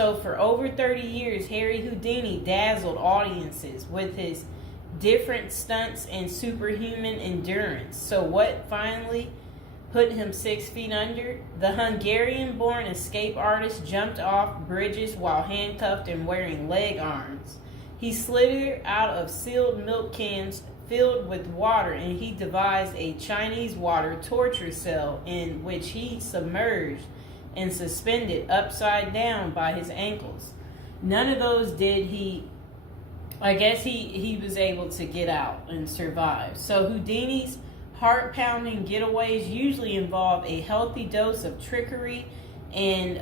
So for over 30 years, Harry Houdini dazzled audiences with his different stunts and superhuman endurance. So what finally put him 6 feet under? The Hungarian-born escape artist jumped off bridges while handcuffed and wearing leg arms. He slithered out of sealed milk cans filled with water, and he devised a Chinese water torture cell in which he submerged and suspended upside down by his ankles. None of those did he. I guess he was able to get out and survive. So Houdini's heart-pounding getaways usually involve a healthy dose of trickery, and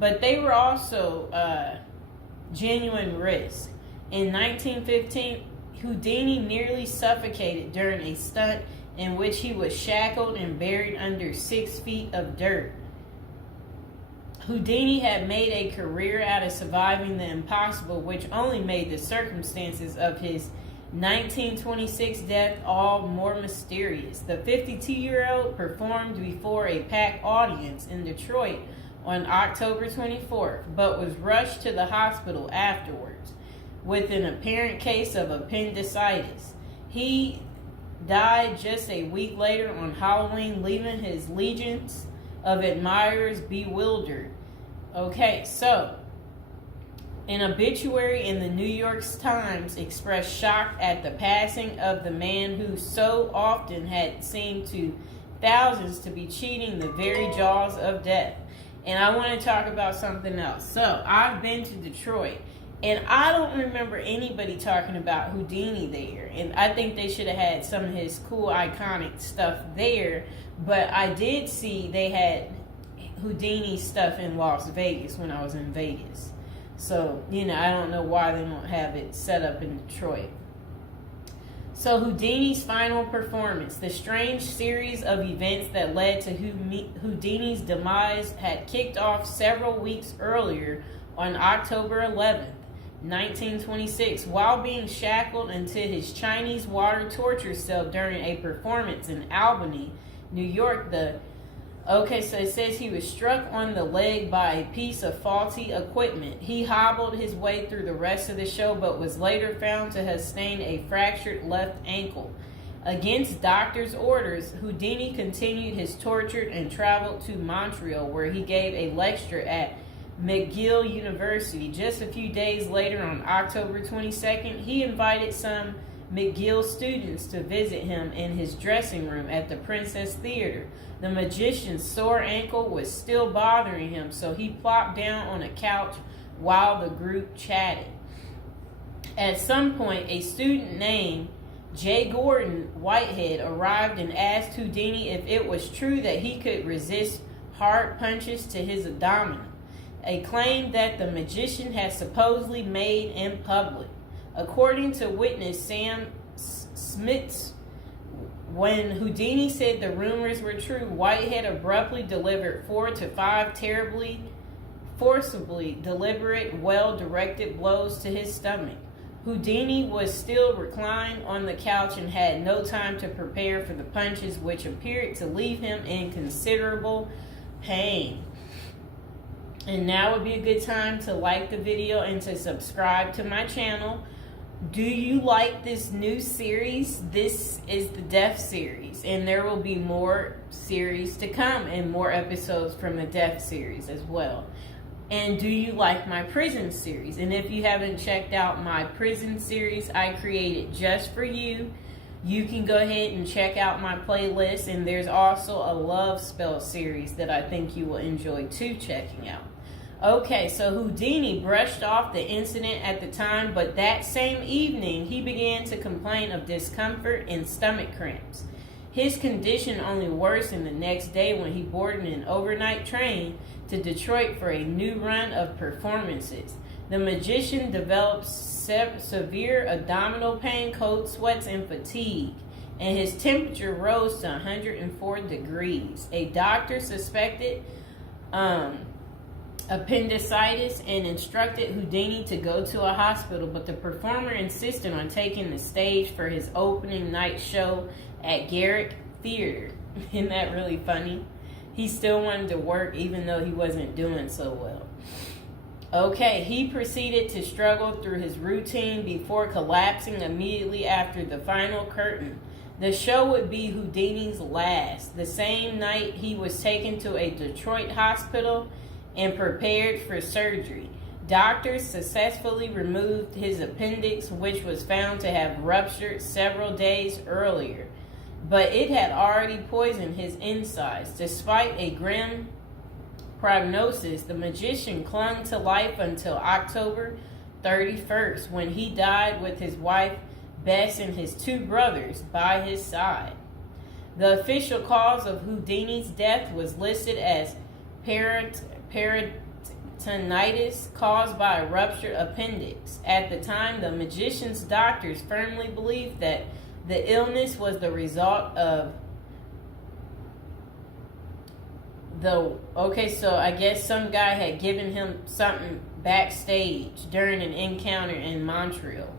but they were also genuine risk. In 1915, Houdini nearly suffocated during a stunt in which he was shackled and buried under 6 feet of dirt. Houdini had made a career out of surviving the impossible, which only made the circumstances of his 1926 death all more mysterious. The 52-year-old performed before a packed audience in Detroit on October 24th, but was rushed to the hospital afterwards with an apparent case of appendicitis. He died just a week later on Halloween, leaving his legions of admirers bewildered. Okay, so an obituary in the New York Times expressed shock at the passing of the man who so often had seemed to thousands to be cheating the very jaws of death. And I want to talk about something else. So I've been to Detroit, and I don't remember anybody talking about Houdini there. And I think they should have had some of his cool, iconic stuff there. But I did see they had Houdini stuff in Las Vegas when I was in Vegas. So, I don't know why they don't have it set up in Detroit. So Houdini's final performance. The strange series of events that led to Houdini's demise had kicked off several weeks earlier on October 11th. 1926, while being shackled into his Chinese water torture cell during a performance in Albany, New York. So it says he was struck on the leg by a piece of faulty equipment. He hobbled his way through the rest of the show, but was later found to have sustained a fractured left ankle. Against doctors' orders, Houdini continued his torture and traveled to Montreal, where he gave a lecture at McGill University. Just a few days later, on October 22nd, he invited some McGill students to visit him in his dressing room at the Princess Theater. The magician's sore ankle was still bothering him, so he plopped down on a couch while the group chatted. At some point, a student named J. Gordon Whitehead arrived and asked Houdini if it was true that he could resist hard punches to his abdomen, a claim that the magician had supposedly made in public. According to witness Sam Smits, when Houdini said the rumors were true, Whitehead abruptly delivered 4 to 5 terribly, forcibly deliberate, well-directed blows to his stomach. Houdini was still reclined on the couch and had no time to prepare for the punches, which appeared to leave him in considerable pain. And now would be a good time to like the video and to subscribe to my channel. Do you like this new series? This is the Death series, and there will be more series to come and more episodes from the Death series as well. And do you like my prison series? And if you haven't checked out my prison series I created just for you, you can go ahead and check out my playlist. And there's also a love spell series that I think you will enjoy too checking out. Okay, so Houdini brushed off the incident at the time, but that same evening he began to complain of discomfort and stomach cramps. His condition only worsened the next day when he boarded an overnight train to Detroit for a new run of performances. The magician developed severe abdominal pain, cold sweats, and fatigue, and his temperature rose to 104 degrees. A doctor suspected appendicitis and instructed Houdini to go to a hospital, but the performer insisted on taking the stage for his opening night show at Garrick Theater. Isn't that really funny? He still wanted to work even though he wasn't doing so well. Okay, he proceeded to struggle through his routine before collapsing immediately after the final curtain. The show would be Houdini's last. The same night, he was taken to a Detroit hospital and prepared for surgery. Doctors successfully removed his appendix, which was found to have ruptured several days earlier, but it had already poisoned his insides. Despite a grim prognosis, the magician clung to life until October 31st, when he died with his wife Bess and his two brothers by his side. The official cause of Houdini's death was listed as peritonitis caused by a ruptured appendix. At the time, the magician's doctors firmly believed that the illness was the result of so I guess some guy had given him something backstage during an encounter in Montreal.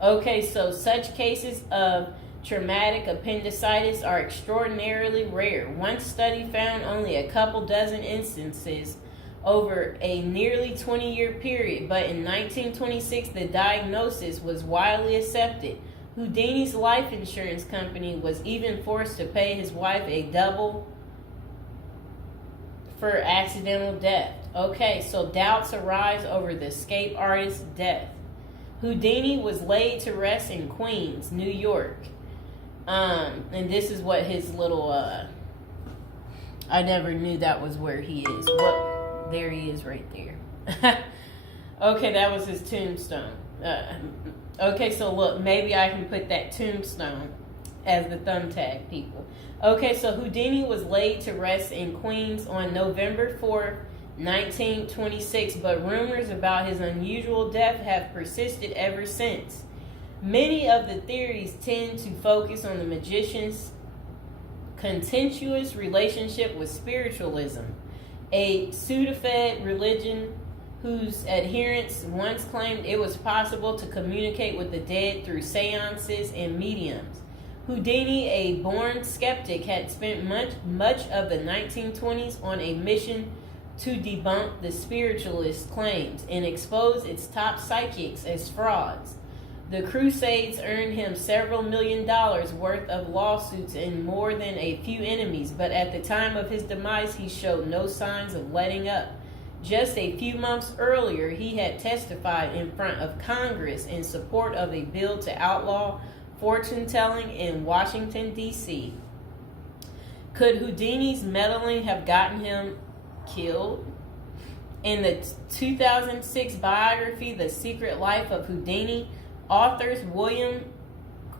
Okay, so such cases of traumatic appendicitis are extraordinarily rare. One study found only a couple dozen instances over a nearly 20-year period, but in 1926 the diagnosis was widely accepted. Houdini's life insurance company was even forced to pay his wife a double for accidental death. Okay, so doubts arise over the escape artist's death. Houdini was laid to rest in Queens, New York. And this is what his little, I never knew that was where he is. There he is right there. Okay, that was his tombstone. Okay, so look, maybe I can put that tombstone as the thumbtack, people. Okay, so Houdini was laid to rest in Queens on November 4th, 1926, but rumors about his unusual death have persisted ever since. Many of the theories tend to focus on the magician's contentious relationship with spiritualism, a pseudo-fed religion whose adherents once claimed it was possible to communicate with the dead through seances and mediums. Houdini, a born skeptic, had spent much of the 1920s on a mission to debunk the spiritualist claims and expose its top psychics as frauds. The Crusades earned him several $1 million worth of lawsuits and more than a few enemies, but at the time of his demise, he showed no signs of letting up. Just a few months earlier, he had testified in front of Congress in support of a bill to outlaw fortune-telling in Washington, D.C. Could Houdini's meddling have gotten him killed? In the 2006 biography, The Secret Life of Houdini, authors William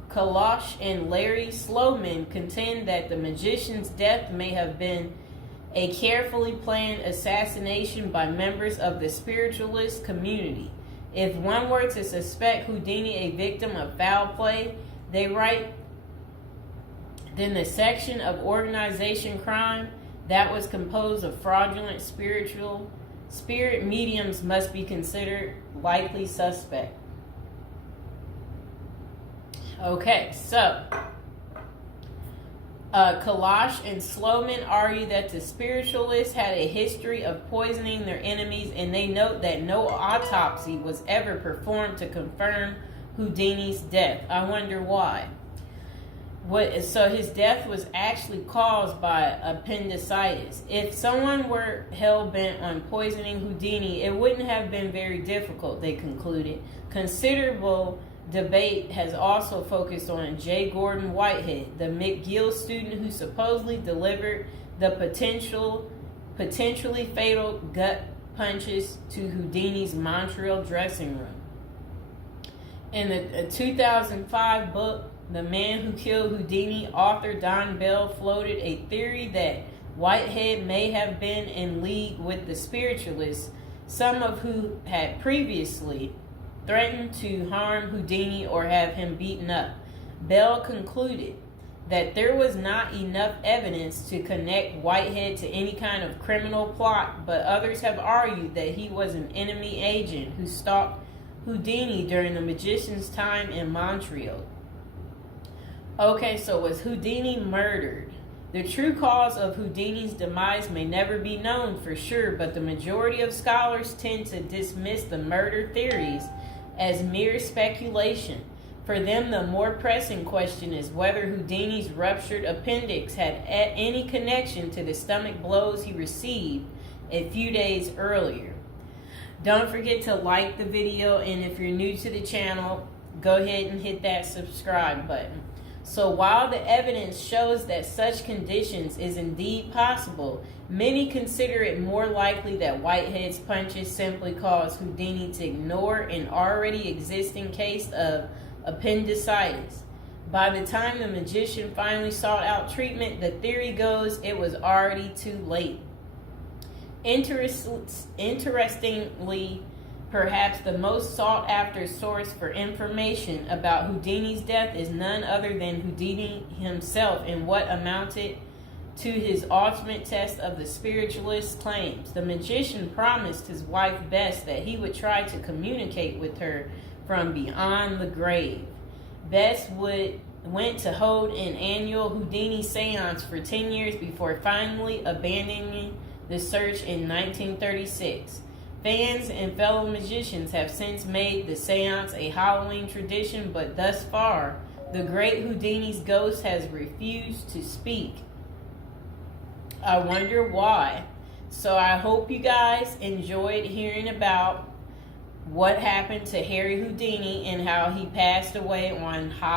Kalash and Larry Sloman contend that the magician's death may have been a carefully planned assassination by members of the spiritualist community. If one were to suspect Houdini a victim of foul play, they write, then the section of organization crime that was composed of fraudulent spirit mediums must be considered likely suspect. Okay, so Kalash and Sloman argue that the spiritualists had a history of poisoning their enemies, and they note that no autopsy was ever performed to confirm Houdini's death. I wonder why. So his death was actually caused by appendicitis. If someone were hell-bent on poisoning Houdini, it wouldn't have been very difficult, they concluded. Considerable debate has also focused on J. Gordon Whitehead, the McGill student who supposedly delivered the potentially fatal gut punches to Houdini's Montreal dressing room. In the 2005 book, The Man Who Killed Houdini, author Don Bell floated a theory that Whitehead may have been in league with the spiritualists, some of who had previously threatened to harm Houdini or have him beaten up. Bell concluded that there was not enough evidence to connect Whitehead to any kind of criminal plot, but others have argued that he was an enemy agent who stalked Houdini during the magician's time in Montreal. Okay, so was Houdini murdered? The true cause of Houdini's demise may never be known for sure, but the majority of scholars tend to dismiss the murder theories as mere speculation. For them, the more pressing question is whether Houdini's ruptured appendix had any connection to the stomach blows he received a few days earlier. Don't forget to like the video, and if you're new to the channel, go ahead and hit that subscribe button. So while the evidence shows that such conditions is indeed possible, many consider it more likely that Whitehead's punches simply caused Houdini to ignore an already existing case of appendicitis. By the time the magician finally sought out treatment, the theory goes it was already too late. Interestingly, perhaps the most sought after source for information about Houdini's death is none other than Houdini himself in what amounted to his ultimate test of the spiritualist's claims. The magician promised his wife Bess that he would try to communicate with her from beyond the grave. Bess went to hold an annual Houdini seance for 10 years before finally abandoning the search in 1936. Fans and fellow magicians have since made the seance a Halloween tradition, but thus far, the great Houdini's ghost has refused to speak. I wonder why. So I hope you guys enjoyed hearing about what happened to Harry Houdini and how he passed away on Halloween.